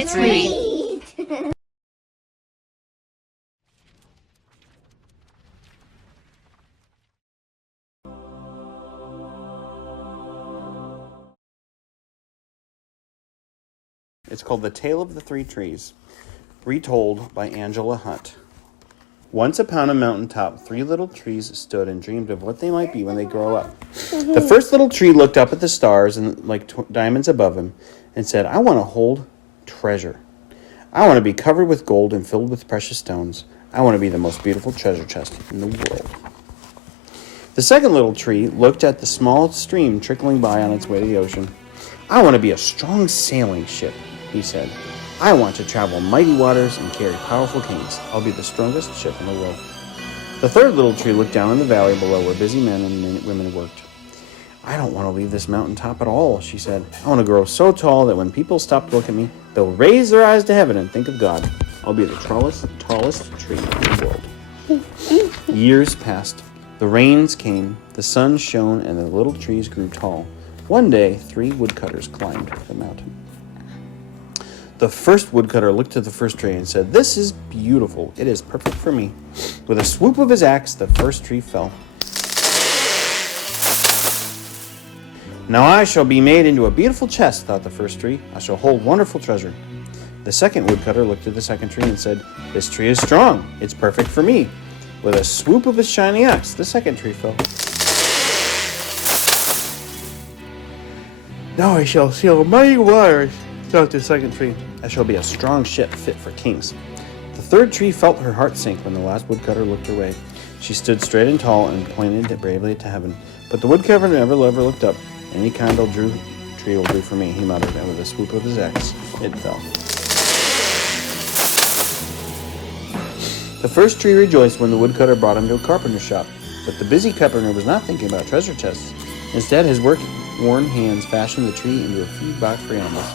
Let's read. It's called The Tale of the Three Trees, retold by Elwell Hunt. Once upon a mountaintop, three little trees stood and dreamed of what they might be when they grow up. The first little tree looked up at the stars and like diamonds above him and said, "I want to hold treasure. I want to be covered with gold and filled with precious stones. I want to be the most beautiful treasure chest in the world." The second little tree looked at the small stream trickling by on its way to the ocean. "I want to be a strong sailing ship," he said. "I want to travel mighty waters and carry powerful kings. I'll be the strongest ship in the world." The third little tree looked down in the valley below where busy men and women worked. "I don't want to leave this mountaintop at all," she said. "I want to grow so tall that when people stop to look at me, they'll raise their eyes to heaven and think of God. I'll be the tallest tree in the world." Years passed. The rains came, the sun shone, and the little trees grew tall. One day, three woodcutters climbed the mountain. The first woodcutter looked at the first tree and said, "This is beautiful. It is perfect for me." With a swoop of his axe, the first tree fell. "Now I shall be made into a beautiful chest," thought the first tree. "I shall hold wonderful treasure." The second woodcutter looked at the second tree and said, "This tree is strong. It's perfect for me." With a swoop of his shiny axe, the second tree fell. "Now I shall sail mighty waters," thought the second tree. "I shall be a strong ship fit for kings." The third tree felt her heart sink when the last woodcutter looked her way. She stood straight and tall and pointed bravely to heaven. But the woodcutter never looked up. "Any kind of tree will do for me," he muttered, and with a swoop of his axe, it fell. The first tree rejoiced when the woodcutter brought him to a carpenter's shop. But the busy carpenter was not thinking about treasure chests. Instead, his work-worn hands fashioned the tree into a feed box for animals.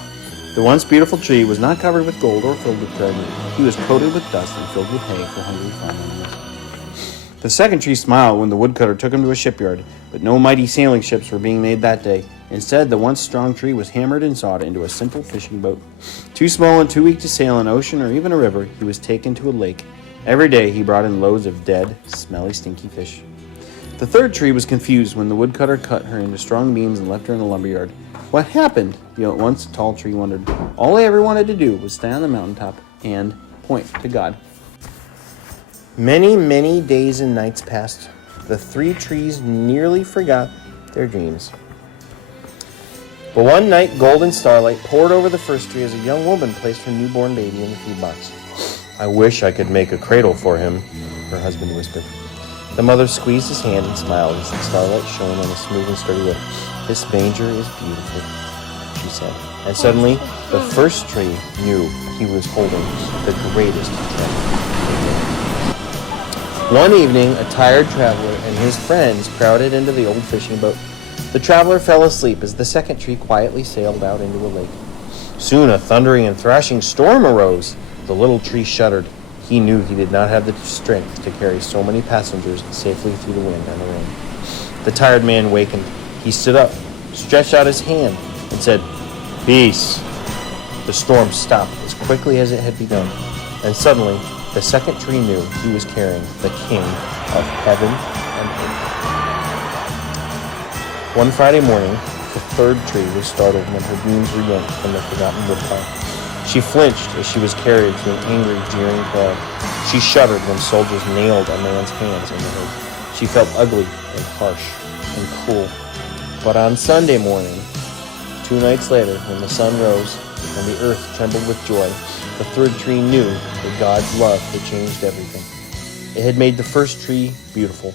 The once beautiful tree was not covered with gold or filled with treasure. He was coated with dust and filled with hay for hungry farm animals. The second tree smiled when the woodcutter took him to a shipyard, but no mighty sailing ships were being made that day. Instead, the once strong tree was hammered and sawed into a simple fishing boat. Too small and too weak to sail an ocean or even a river, he was taken to a lake. Every day he brought in loads of dead, smelly, stinky fish. The third tree was confused when the woodcutter cut her into strong beams and left her in the lumberyard. What happened? The once tall tree wondered. All he ever wanted to do was stand on the mountaintop and point to God. Many, many days and nights passed. The three trees nearly forgot their dreams. But one night, golden starlight poured over the first tree as a young woman placed her newborn baby in the feed box. "I wish I could make a cradle for him," her husband whispered. The mother squeezed his hand and smiled as the starlight shone on his smooth and sturdy wood. "This manger is beautiful," she said. And suddenly, the first tree knew he was holding the greatest treasure. One evening, a tired traveler and his friends crowded into the old fishing boat. The traveler fell asleep as the second tree quietly sailed out into a lake. Soon a thundering and thrashing storm arose. The little tree shuddered. He knew he did not have the strength to carry so many passengers safely through the wind and the rain. The tired man wakened. He stood up, stretched out his hand, and said, "Peace." The storm stopped as quickly as it had begun, and suddenly the second tree knew he was carrying the King of heaven and earth. One Friday morning, the third tree was startled when her beams were yanked from the forgotten woodpile. She flinched as she was carried to an angry, jeering crowd. She shuddered when soldiers nailed a man's hands into her. She felt ugly and harsh and cruel. But on Sunday morning, 2 nights later, when the sun rose and the earth trembled with joy, the third tree knew that God's love had changed everything. It had made the first tree beautiful.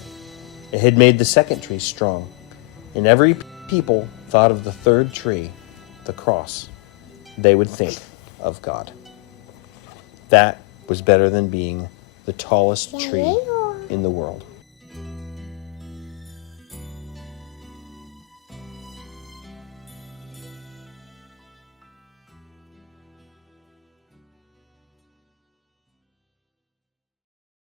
It had made the second tree strong. And every people thought of the third tree, the cross, they would think of God. That was better than being the tallest tree in the world.